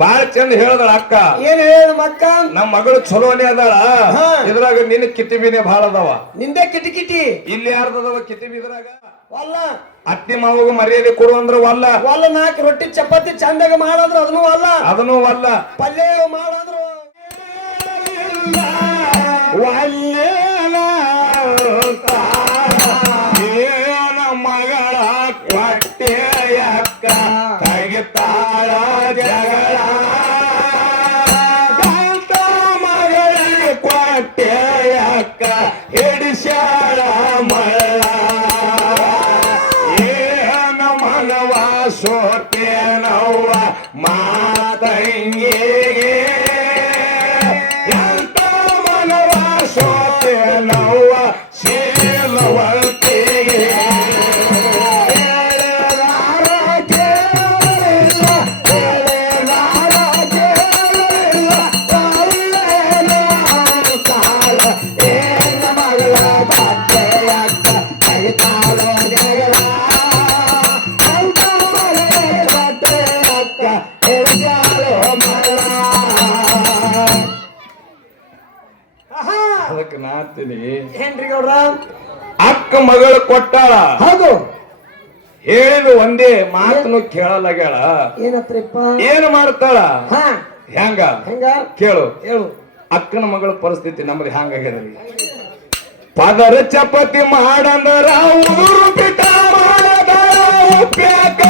ಬಾಳ ಚಂದ ಹೇಳದಳ ಅಕ್ಕ. ಏನ್ ಹೇಳ ಅಕ್ಕ ನಮ್ಮ ಮಗಳು ಚಲೋನೆ ಅದಾಳ. ಇದ್ರಾಗ ನಿನ್ನ ಕಿತ್ತಿಬಿನೇ ಭಾಳ ಅದಾವ. ನಿಂದೆ ಕಿಟಿ ಇಲ್ಲಿ ಯಾರ್ದದವ ಕಿಟಿಬಿ ಇದ್ರಾಗ? ವಲ್ಲ. ಅತ್ತಿ ಮಾವಗ ಮರ್ಯಾದೆ ಕೊಡು ಅಂದ್ರ ವಲ್ಲ. ವಲ್ಲ ನಾಲ್ಕು ರೊಟ್ಟಿ ಚಪಾತಿ ಚಂದಾಗ ಮಾಡಂದ್ರ ಅದನ್ನು ಅಲ್ಲ ಅದನ್ನು ವಲ್ಲ. ಪಲ್ಯ ಮಾಡಂದ್ರ. ಮಗಳ ಕೊಟ್ಟೆಯಕ್ಕ ತೆಗಿತಾಳ ಕೊಟ್ಟಾಳ. ಹೌದು. ಹೇಳಿದ ಒಂದೇ ಮಾತನ್ನು ಕೇಳಲಾಗ್ಯಾಳ. ಏನಪ್ಪ ಏನ್ ಮಾಡ್ತಾಳ? ಹೆಂಗ? ಹೆಂಗ? ಕೇಳು. ಹೇಳು. ಅಕ್ಕನ ಮಗಳ ಪರಿಸ್ಥಿತಿ ನಮ್ದು ಹೇಳಿ ಪದರ ಚಪಾತಿ ಮಾಡಂದ್ರ ಉದುರು ಪಿಟ ಮಾಡದ ಉಪ್ಪ್ಯಾಕ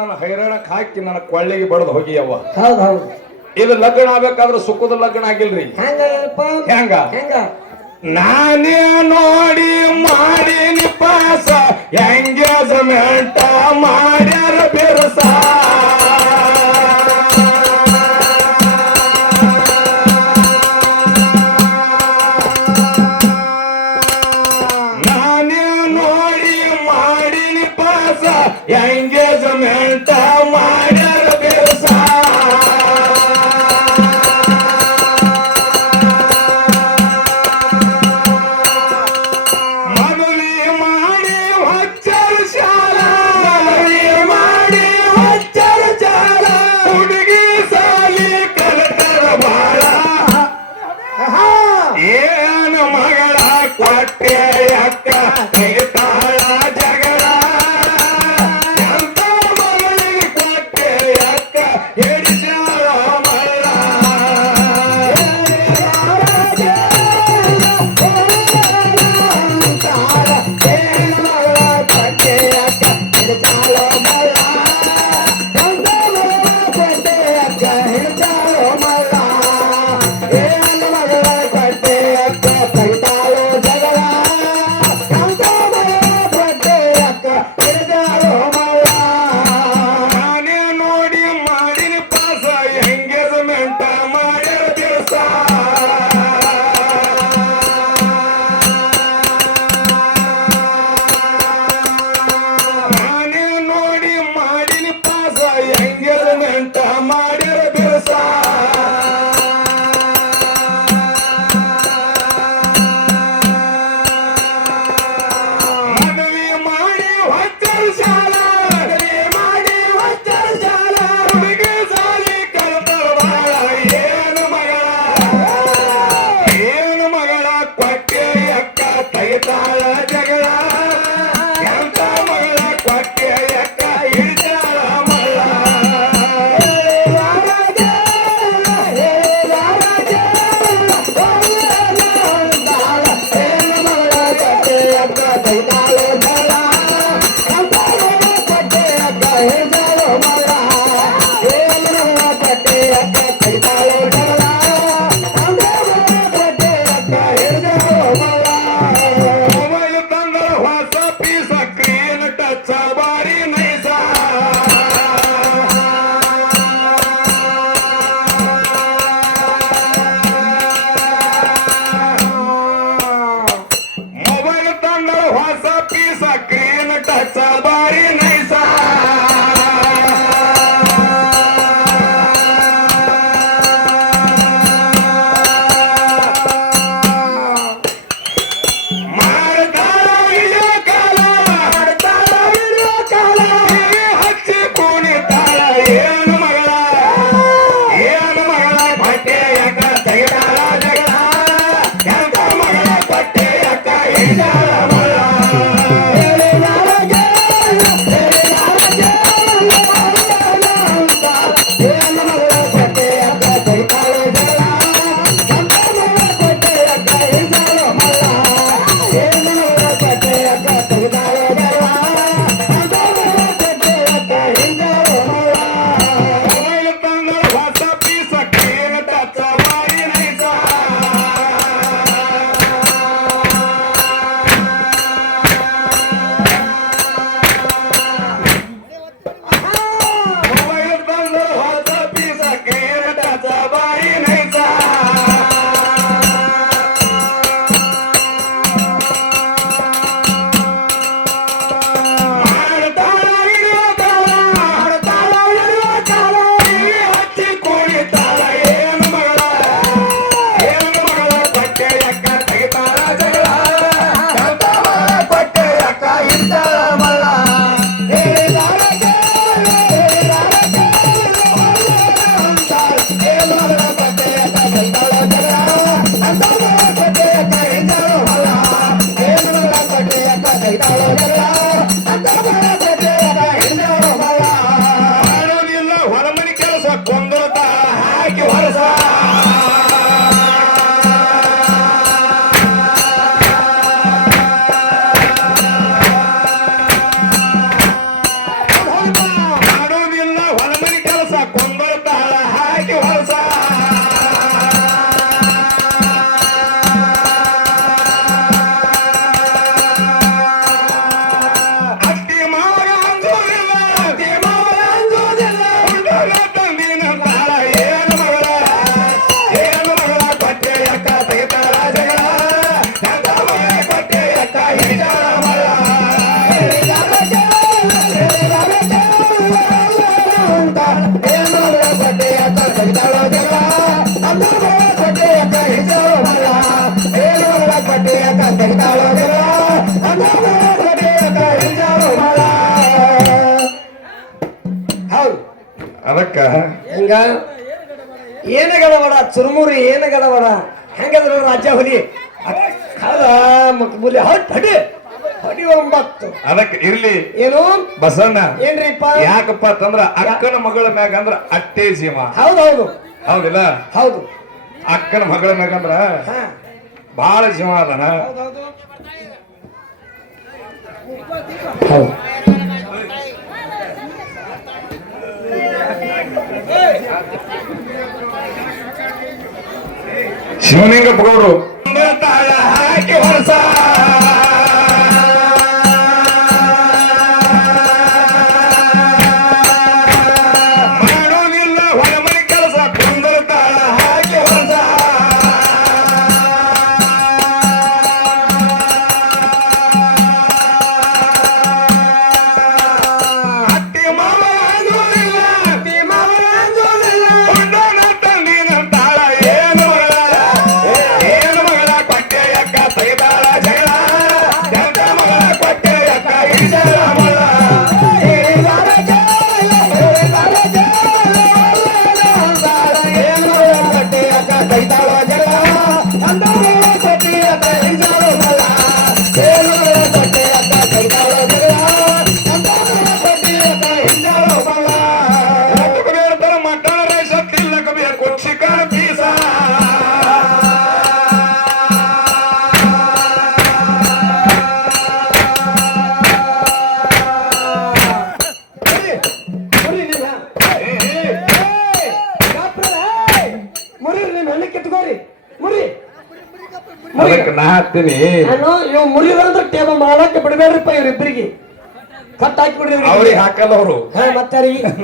ನನ್ನ ಹೈರಾಣಕ್ಕೆ ಹಾಕಿ ನನ್ನ ಕೊಳ್ಳಿಗೆ ಬಡದು ಹೋಗಿ ಅವ್ವ ಹೌದು ಹೌದು. ಇದು ಲಗ್ನ ಆಗ್ಬೇಕಾದ್ರೆ ಸುಖದ ಲಗ್ನ ಆಗಿಲ್ರಿ. ಹೆಂಗ ಹೇಳಪ್ಪ ಹೆಂಗ? ಹೆಂಗ? ನಾನೇ ನೋಡಿ ಮಾಡಿ ಪಾಸ ಎಂಗೇಜ್ಮೆಂಟ್ ಮಾಡ್ಯಾರ ಬಿರುಸ. कहना ಹಂಗ ಏನ ಗಡಬಡ ಚುರುಮುರಿ ಏನ ಗಡಬಡ ಹೆಂಗದ್ರ ರಾಜ್ಯ ಹುಲಿ? ಮುಲಿ ಹಡಿ ಹಡಿ ಒಂಬತ್ತು. ಅದಕ್ಕೆ ಇರ್ಲಿ. ಏನು? ಬಸಣ್ಣ ಏನ್ರಿಪ್ಪ? ಯಾಕಪ್ಪ ತಂದ್ರ ಅಕ್ಕನ ಮಗಳ ಮ್ಯಾಗ ಅಂದ್ರ ಅಟ್ಟೆ ಜೀವ. ಹೌದೌದು ಹೌದಿಲ್ಲ? ಹೌದು. ಅಕ್ಕನ ಮಗಳ ಮ್ಯಾಗ ಅಂದ್ರ ಬಹಳ ಜೀವ ಅದನ. ಹೌದು. ಶಿವಲಿಂಗಪ್ಪ ಗೌಡರು ಹಾಕಿ ಹೊರಸ. ಅದಕ್ಕೆ ನಾ ಹಾಕ್ತೀನಿ. ನಾನು ಇವ್ ಮುರಿದಂದ್ರೆ ಟೇಬಲ್ ಮಾಡಕ್ಕೆ ಬಿಡಬೇಡ್ರಿಪ್ಪ ಇವ್ರಿಬ್ರಿಗೆ. ಕಟ್ ಹಾಕಿ ಬಿಡ್ರಿ ಇವ್ರಿಗೆ. ಅವ್ರಿಗೆ ಹಾಕಲ್ಲ ಅವರು ಮತ್ತೆ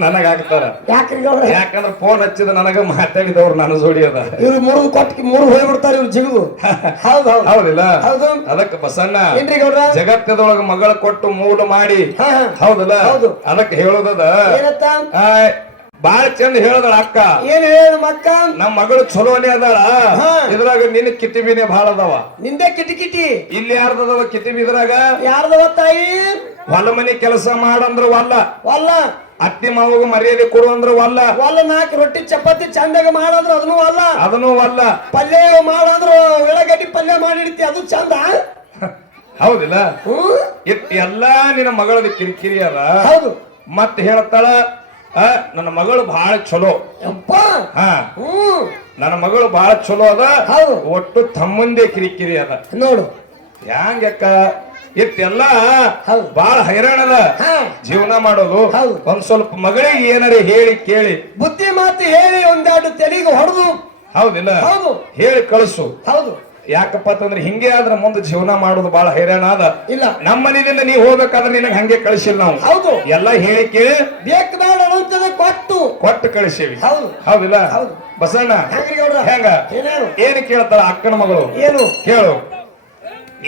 ನನಗ ಹಾಕ್ತಾರ. ಯಾಕ್ರಿ ಗೌಡ್ರೆ ಯಾಕಂದ್ರೆ ಫೋನ್ ಹಚ್ಚಿದ ನನಗ ಮಾತಾಡಿದವ್ರು ನನ್ನ ಜೋಡಿ ಅದ ಇವ್ರು ಮುರಿದು ಕೊಟ್ಟು ಮುರಿದು ಹೋಗ್ಬಿಡ್ತಾರೆ ಇವ್ರು ಜಿಗುದು ಹೌದು ಹೌದು. ಹೌದಿಲ್ಲ? ಹೌದು ಅದಕ್ಕೆ ಬಸಣ್ಣ ಏನ್ರಿ ಗೌಡ್ರ? ಜಗತ್ತದೊಳಗ ಮಗಳ ಕೊಟ್ಟು ಮೂಡು ಮಾಡಿ. ಹೌದಲ್ಲ? ಹೌದು. ಅದಕ್ಕೆ ಹೇಳೋದದ? ಏನತ್ತ ಬಾಳ ಚಂದ ಹೇಳದಳ ಅಕ್ಕ. ಏನ್ ಹೇಳ ಮಕ್ಕ? ನಮ್ಮ ಮಗಳು ಚಲೋನೇ ಅದಾಳ. ಇದ್ರಾಗ ಕಿಟ್ಟಿ ಕಿತ್ತಿಬಿನೇ ಭಾಳ ಅದಾವ. ನಿಂದೆ ಕಿಟಿ ಕಿಟಿ? ಇಲ್ಲಿ ಯಾರ್ದದವ ಕಿತ್ತಿಬಿ ಇದ್ರಾಗ? ಯಾರ್ದವ ತಾಯಿ? ಹೊಲ ಮನೆ ಕೆಲಸ ಮಾಡಂದ್ರ ವಲ್ಲ ವಲ್ಲ ಅತ್ತಿ ಮಾವಗ ಮರ್ಯಾದೆ ಕೊಡು ಅಂದ್ರ ವಲ್ಲ ವಲ್ಲ ನಾಲ್ಕು ರೊಟ್ಟಿ ಚಪಾತಿ ಚಂದಾಗ ಮಾಡಂದ್ರ ಅದನ್ನು ವಲ್ಲ ಅದನ್ನು ವಲ್ಲ ಪಲ್ಯ ಮಾಡಂದ್ರ ಉಳ್ಳಾಗಡ್ಡಿ ಪಲ್ಯ ಮಾಡಿಡ್ತಿ ಅದು ಚಂದ? ಹೌದಿಲ್ಲ? ಎಲ್ಲಾ ನಿನ್ನ ಮಗಳದ ಕಿರಿಕಿರಿ ಅದ ಹೌದು. ಮತ್ತೆ ಹೇಳ್ತಾಳ ನನ್ನ ಮಗಳು ಬಹಳ ಚಲೋ. ಹಾ. ನನ್ನ ಮಗಳು ಬಹಳ ಚಲೋ ಅದ. ಹೌದು. ಒಟ್ಟು ತಮ್ಮಂದೇ ಕಿರಿಕಿರಿ ಅದ. ನೋಡು. ಹ್ಯಾಂಗಕ್ಕ ಇತ್ತೆಲ್ಲ ಹೌದು. ಬಹಳ ಹೈರಾಣ ಅದ. ಜೀವನ ಮಾಡೋದು. ಒಂದ್ ಸ್ವಲ್ಪ ಮಗಳಿಗೆ ಏನಾರ ಹೇಳಿ ಕೇಳಿ. ಬುದ್ಧಿ ಮಾತು ಹೇಳಿ ಒಂದೆರಡು ತೆಲಿಗೆ ಹೊಡೆದು. ಹೌದಿಲ್ಲ? ಹೌದು. ಹೇಳಿ ಕಳಿಸು. ಹೌದು. ಯಾಕಪ್ಪ ಅಂತಂದ್ರೆ ಹಿಂಗೆ ಆದ್ರೆ ಮುಂದೆ ಜೀವನ ಮಾಡೋದು ಬಹಳ ಹೈರಾಣ ಅದ. ಇಲ್ಲ. ನಮ್ಮ ಮನೆಯಿಂದ ನೀ ಹೋಗ್ಬೇಕಾದ್ರೆ ನಿನಗೆ ಹಂಗೆ ಕಳಿಸಿಲ್ಲ ನಾವು. ಹೌದು. ಎಲ್ಲ ಹೇಳಿ ಕೇಳಿ ಬೇಕು ಬೇಡ ಅನ್ನೋಂಥದ್ದು ಕೊಟ್ಟು. ಕೊಟ್ಟು ಕಳಿಸೇವಿ. ಹೌದು. ಹೌದಿಲ್ಲ? ಹೌದು. ಬಸಣ್ಣ. ಹೆಂಗ? ಏನು ಕೇಳ್ತಾರ ಅಕ್ಕನ ಮಗಳು? ಏನು? ಕೇಳು.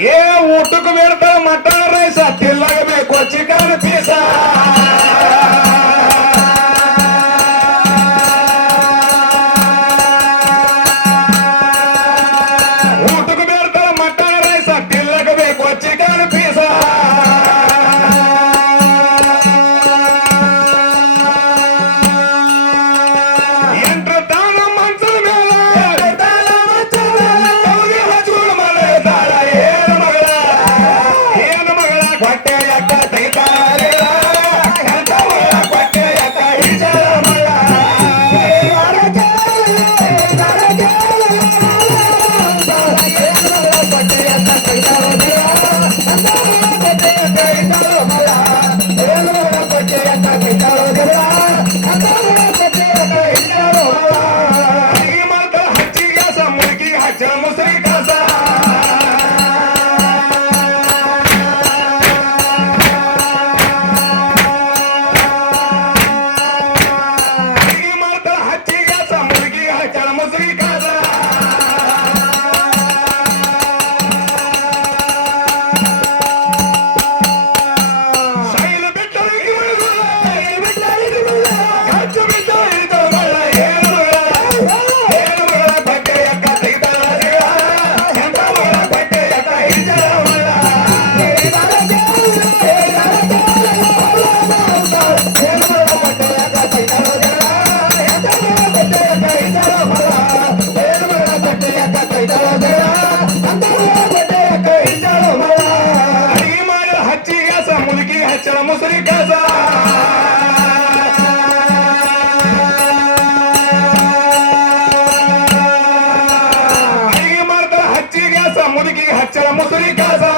ಏ ಊಟಕ್ಕೆ ಬೇಡ್ತಾರ ಮಟನ್ ರೈಸ ತಿಲ್ಲಾಗಬೇಕು ಚಿಕನ್ ಪೀಸ మురికి హచ్చల ముసురి కాసా